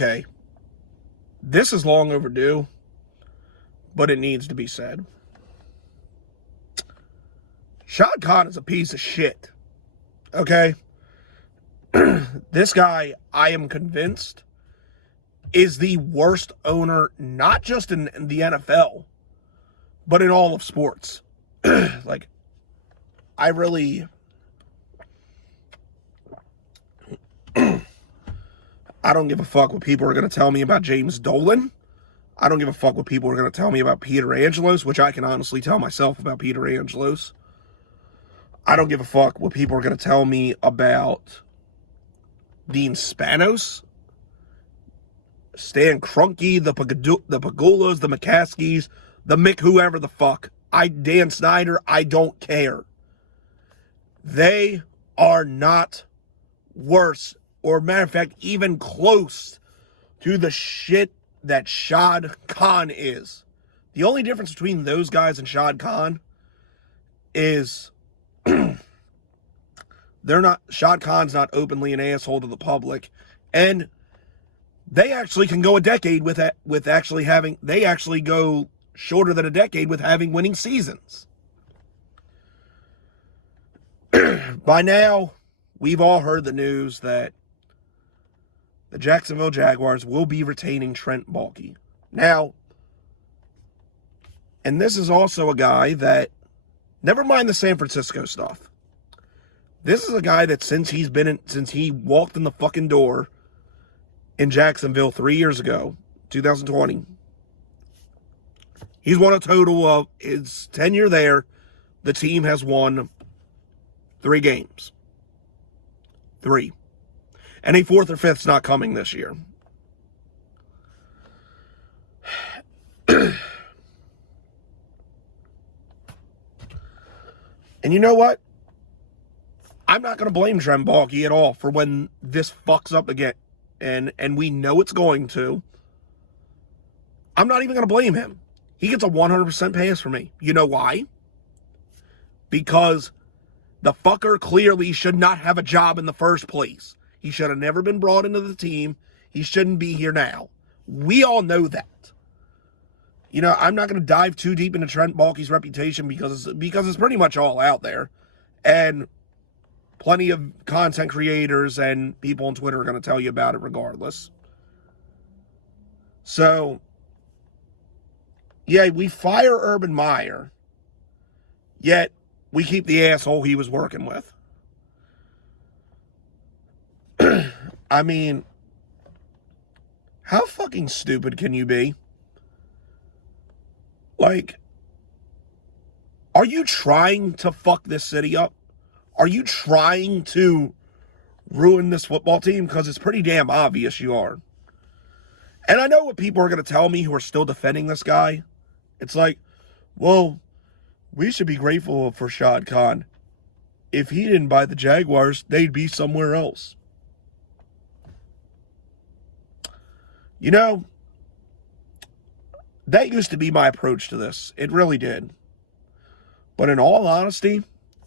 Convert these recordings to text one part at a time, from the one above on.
okay, this is long overdue, but it needs to be said. Shad Kahn is a piece of shit. Okay? This guy, I am convinced, is the worst owner, not just in the NFL, but in all of sports. Like, I really... I don't give a fuck what people are going to tell me about James Dolan. I don't give a fuck what people are going to tell me about Peter Angelos, which I can honestly tell myself about Peter Angelos. I don't give a fuck what people are going to tell me about Dean Spanos, Stan Kroenke, the Pagulas, the McCaskies, the Mick whoever the fuck. Dan Snyder, I don't care. They are not worse, or matter of fact, even close to the shit that Shad Kahn is. The only difference between those guys and Shad Kahn is Shad Khan's not openly an asshole to the public, and they actually can go a decade they actually go shorter than a decade with having winning seasons. By now, we've all heard the news that the Jacksonville Jaguars will be retaining Trent Baalke. Now, and this is also a guy that, never mind the San Francisco stuff. This is a guy that since he walked in the fucking door in Jacksonville 3 years ago, 2020, he's won a total of his tenure there. The team has won 3 games. 3. And a 4th or 5th's not coming this year. And you know what? I'm not going to blame Trent Baalke at all for when this fucks up again. And we know it's going to. I'm not even going to blame him. He gets a 100% pass from me. You know why? Because the fucker clearly should not have a job in the first place. He should have never been brought into the team. He shouldn't be here now. We all know that. You know, I'm not going to dive too deep into Trent Baalke's reputation because it's pretty much all out there. And plenty of content creators and people on Twitter are going to tell you about it regardless. So, yeah, we fire Urban Meyer, yet we keep the asshole he was working with. I mean, how fucking stupid can you be? Like, are you trying to fuck this city up? Are you trying to ruin this football team? Because it's pretty damn obvious you are. And I know what people are going to tell me who are still defending this guy. It's like, well, we should be grateful for Shad Kahn. If he didn't buy the Jaguars, they'd be somewhere else. You know, that used to be my approach to this. It really did. But in all honesty,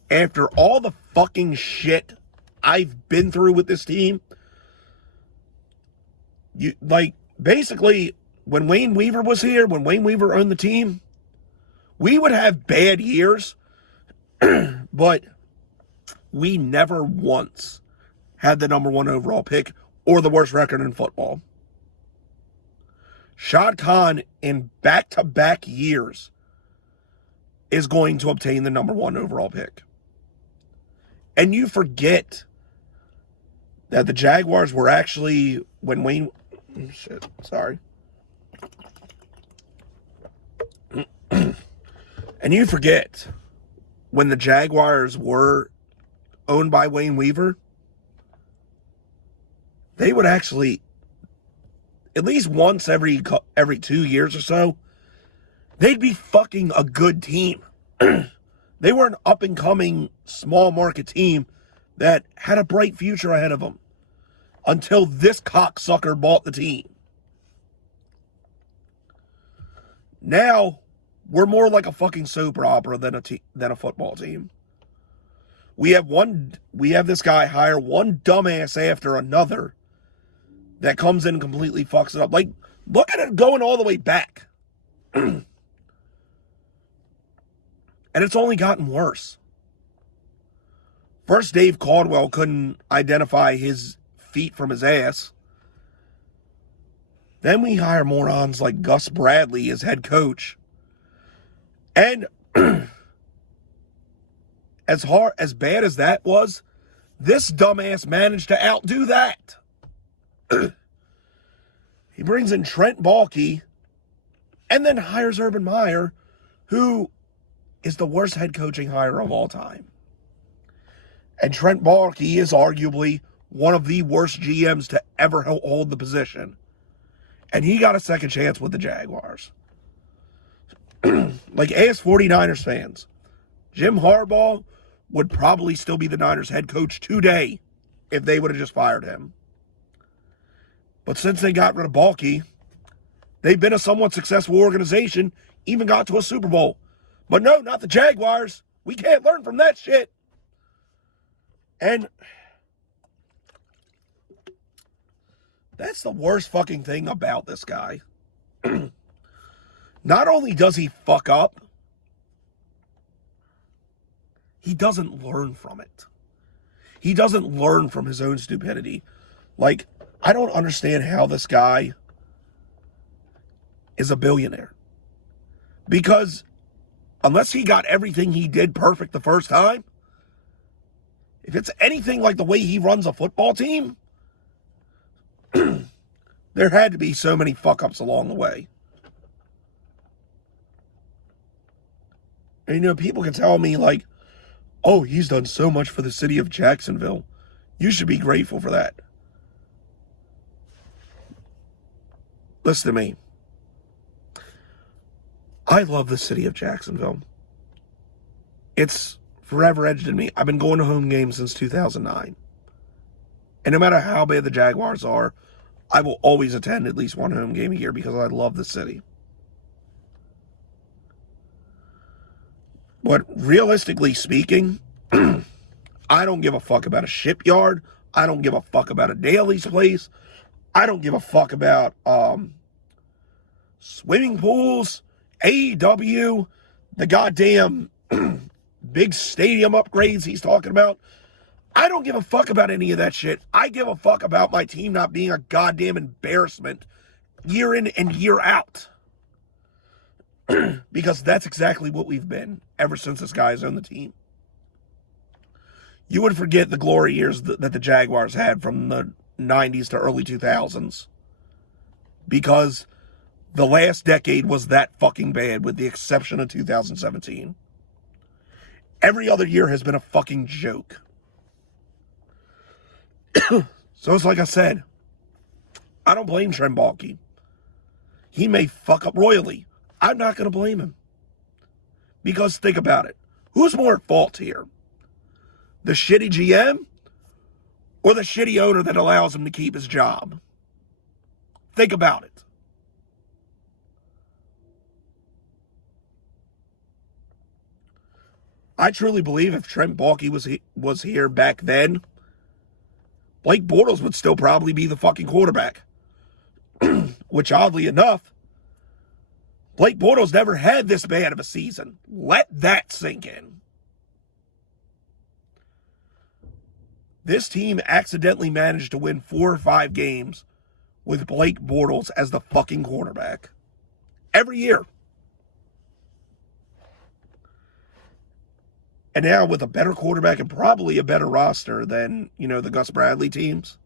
after all the fucking shit I've been through with this team, basically, when Wayne Weaver was here, when Wayne Weaver owned the team, we would have bad years, but we never once had the number 1 overall pick or the worst record in football. Shad Kahn, in back-to-back years, is going to obtain the number 1 overall pick. And you forget that the Jaguars were actually, when Wayne... Shit, sorry. And you forget, when the Jaguars were owned by Wayne Weaver, they would actually, at least once every 2 years or so, they'd be fucking a good team. They were an up-and-coming, small-market team that had a bright future ahead of them until this cocksucker bought the team. Now, we're more like a fucking soap opera than a football team. We have this guy hire one dumbass after another that comes in and completely fucks it up. Like, look at it going all the way back. And it's only gotten worse. First, Dave Caldwell couldn't identify his feet from his ass. Then we hire morons like Gus Bradley as head coach. And as bad as that was, this dumbass managed to outdo that. He brings in Trent Baalke and then hires Urban Meyer, who is the worst head coaching hire of all time. And Trent Baalke is arguably one of the worst GMs to ever hold the position. And he got a second chance with the Jaguars. Like, ask 49ers fans. Jim Harbaugh would probably still be the Niners head coach today if they would have just fired him. But since they got rid of Baalke, they've been a somewhat successful organization, even got to a Super Bowl. But no, not the Jaguars. We can't learn from that shit. And that's the worst fucking thing about this guy. Not only does he fuck up, he doesn't learn from it. He doesn't learn from his own stupidity. Like, I don't understand how this guy is a billionaire. Because unless he got everything he did perfect the first time, if it's anything like the way he runs a football team, there had to be so many fuck-ups along the way. And, you know, people can tell me, like, oh, he's done so much for the city of Jacksonville. You should be grateful for that. Listen to me. I love the city of Jacksonville. It's forever edged in me. I've been going to home games since 2009. And no matter how bad the Jaguars are, I will always attend at least one home game a year because I love the city. But realistically speaking, I don't give a fuck about a shipyard. I don't give a fuck about a Daly's place. I don't give a fuck about swimming pools, AEW, the goddamn big stadium upgrades he's talking about. I don't give a fuck about any of that shit. I give a fuck about my team not being a goddamn embarrassment year in and year out. Because that's exactly what we've been ever since this guy's owned the team. You would forget the glory years that the Jaguars had from the 90s to early 2000s. Because the last decade was that fucking bad, with the exception of 2017. Every other year has been a fucking joke. So it's like I said, I don't blame Trent Baalke. He may fuck up royally. I'm not going to blame him. Because think about it. Who's more at fault here? The shitty GM or the shitty owner that allows him to keep his job? Think about it. I truly believe if Trent Baalke was here back then, Blake Bortles would still probably be the fucking quarterback. Which, oddly enough, Blake Bortles never had this bad of a season. Let that sink in. This team accidentally managed to win 4 or 5 games with Blake Bortles as the fucking quarterback. Every year. And now with a better quarterback and probably a better roster than, the Gus Bradley teams,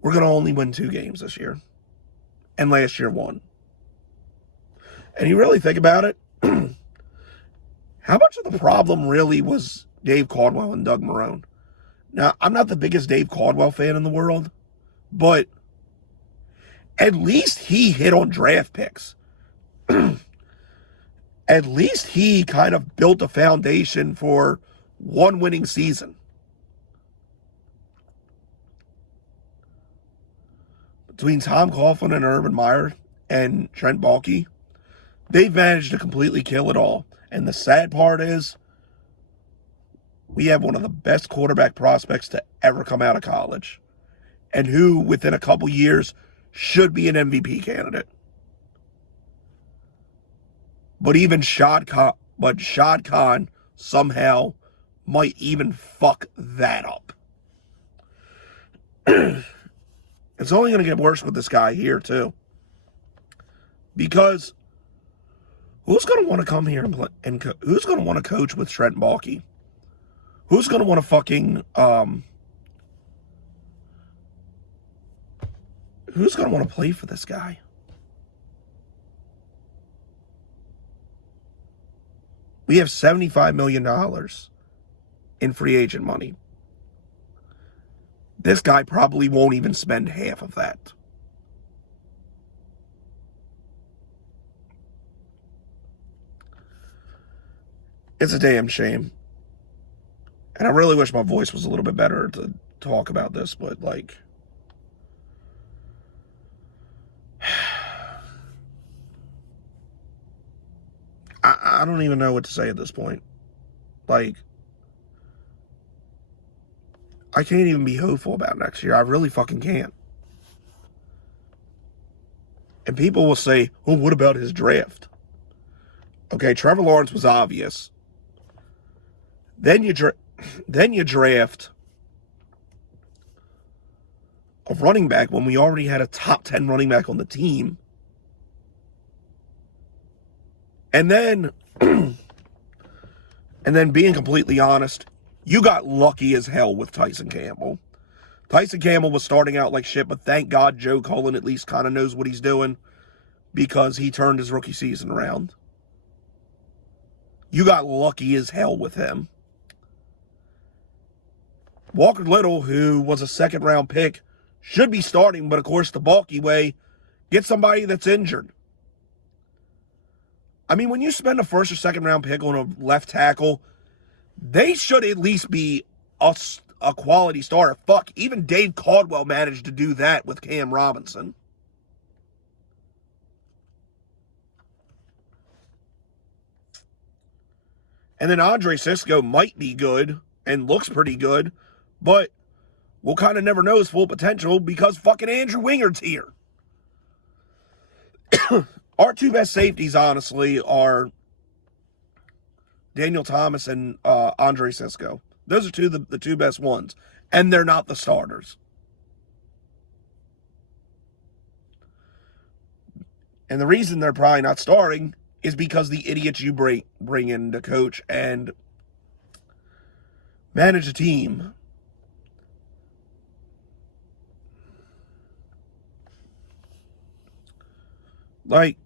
we're going to only win 2 games this year. And last year 1. And you really think about it, how much of the problem really was Dave Caldwell and Doug Marrone? Now, I'm not the biggest Dave Caldwell fan in the world, but at least he hit on draft picks. At least he kind of built a foundation for one winning season. Between Tom Coughlin and Urban Meyer and Trent Baalke, they've managed to completely kill it all. And the sad part is, we have one of the best quarterback prospects to ever come out of college. and who within a couple years should be an MVP candidate. But even Shad Kahn somehow might even fuck that up. It's only going to get worse with this guy here, too. Because who's going to want to come here and play? And who's going to want to coach with Trent and Baalke? Who's going to want to fucking... who's going to want to play for this guy? We have $75 million in free agent money. This guy probably won't even spend half of that. It's a damn shame. And I really wish my voice was a little bit better to talk about this, but like... I don't even know what to say at this point. Like, I can't even be hopeful about next year. I really fucking can't. And people will say, well, what about his draft? Okay, Trevor Lawrence was obvious. Then you draft a running back when we already had a top 10 running back on the team. And then, being completely honest, you got lucky as hell with Tyson Campbell. Tyson Campbell was starting out like shit, but thank God Joe Cullen at least kind of knows what he's doing because he turned his rookie season around. You got lucky as hell with him. Walker Little, who was a second-round pick, should be starting, but of course the Baalke way, get somebody that's injured. I mean, when you spend a first or second round pick on a left tackle, they should at least be a quality starter. Fuck, even Dave Caldwell managed to do that with Cam Robinson. And then Andre Cisco might be good and looks pretty good, but we'll kind of never know his full potential because fucking Andrew Wingard's here. Our two best safeties, honestly, are Daniel Thomas and Andre Cisco. Those are the two best ones. And they're not the starters. And the reason they're probably not starting is because the idiots you bring in to coach and manage a team. Like,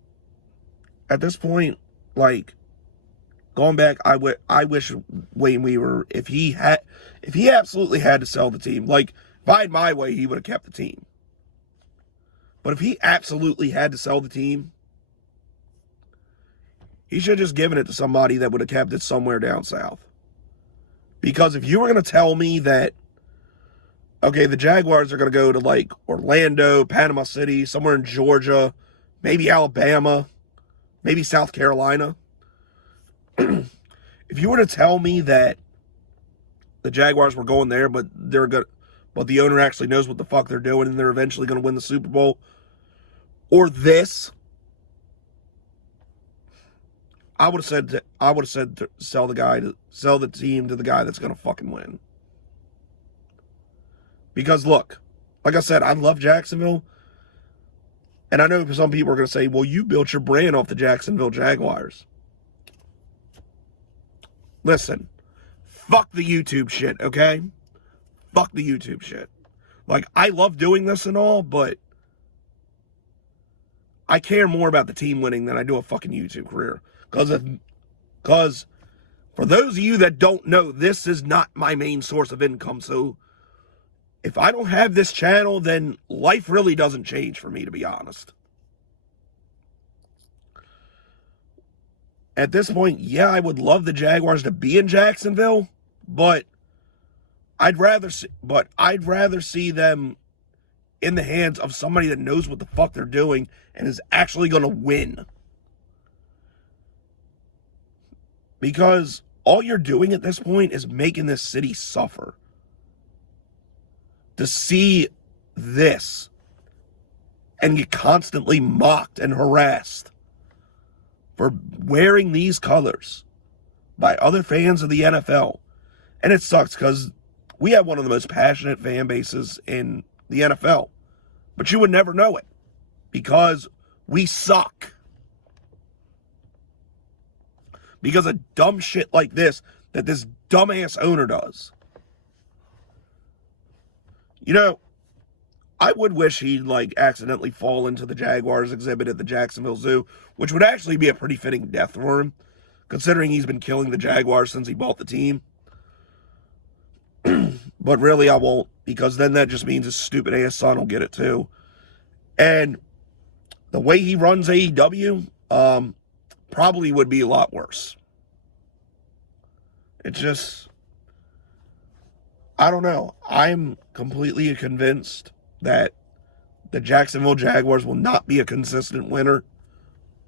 at this point, like, going back, I wish Wayne Weaver, if he absolutely had to sell the team, like, if I had my way, he would have kept the team. But if he absolutely had to sell the team, he should have just given it to somebody that would have kept it somewhere down south. Because if you were going to tell me that, okay, the Jaguars are going to go to, like, Orlando, Panama City, somewhere in Georgia, maybe Alabama, maybe South Carolina. If you were to tell me that the Jaguars were going there, but the owner actually knows what the fuck they're doing and they're eventually going to win the Super Bowl, or this, I would have said to sell the team to the guy that's going to fucking win. Because look, like I said, I love Jacksonville. And I know some people are going to say, well, you built your brand off the Jacksonville Jaguars. Listen, fuck the YouTube shit, okay? Fuck the YouTube shit. Like, I love doing this and all, but I care more about the team winning than I do a fucking YouTube career. Because for those of you that don't know, this is not my main source of income, so if I don't have this channel, then life really doesn't change for me, to be honest. At this point, yeah, I would love the Jaguars to be in Jacksonville, but I'd rather see them in the hands of somebody that knows what the fuck they're doing and is actually going to win. Because all you're doing at this point is making this city suffer. To see this and get constantly mocked and harassed for wearing these colors by other fans of the NFL. And it sucks because we have one of the most passionate fan bases in the NFL. But you would never know it because we suck. Because of dumb shit like this that this dumbass owner does. You know, I would wish he'd accidentally fall into the Jaguars exhibit at the Jacksonville Zoo, which would actually be a pretty fitting death for him, considering he's been killing the Jaguars since he bought the team. But really, I won't, because then that just means his stupid ass son will get it too. And the way he runs AEW, probably would be a lot worse. It's just, I don't know. I'm completely convinced that the Jacksonville Jaguars will not be a consistent winner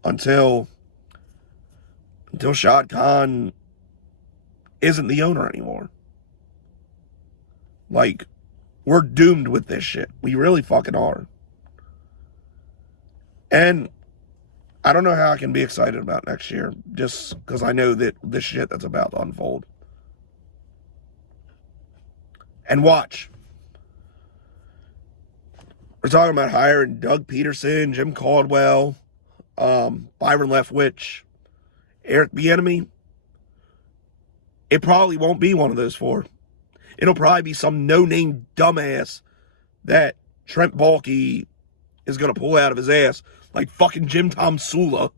until Shad Kahn isn't the owner anymore. We're doomed with this shit. We really fucking are. And I don't know how I can be excited about next year, just because I know that this shit that's about to unfold. And watch. We're talking about hiring Doug Peterson, Jim Caldwell, Byron Leftwich, Eric Bieniemy. It probably won't be one of those four. It'll probably be some no-name dumbass that Trent Baalke is going to pull out of his ass, like fucking Jim Tom Sula.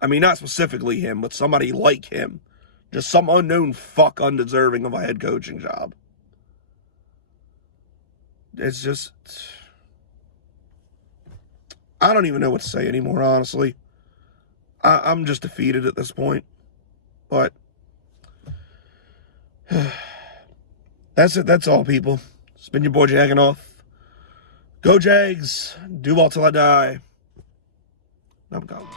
I mean, not specifically him, but somebody like him. Just some unknown fuck undeserving of a head coaching job. It's just, I don't even know what to say anymore, honestly. I'm just defeated at this point. But that's it. That's all, people. It's been your boy Jagging Off. Go Jags. Do all till I die. I'm gone.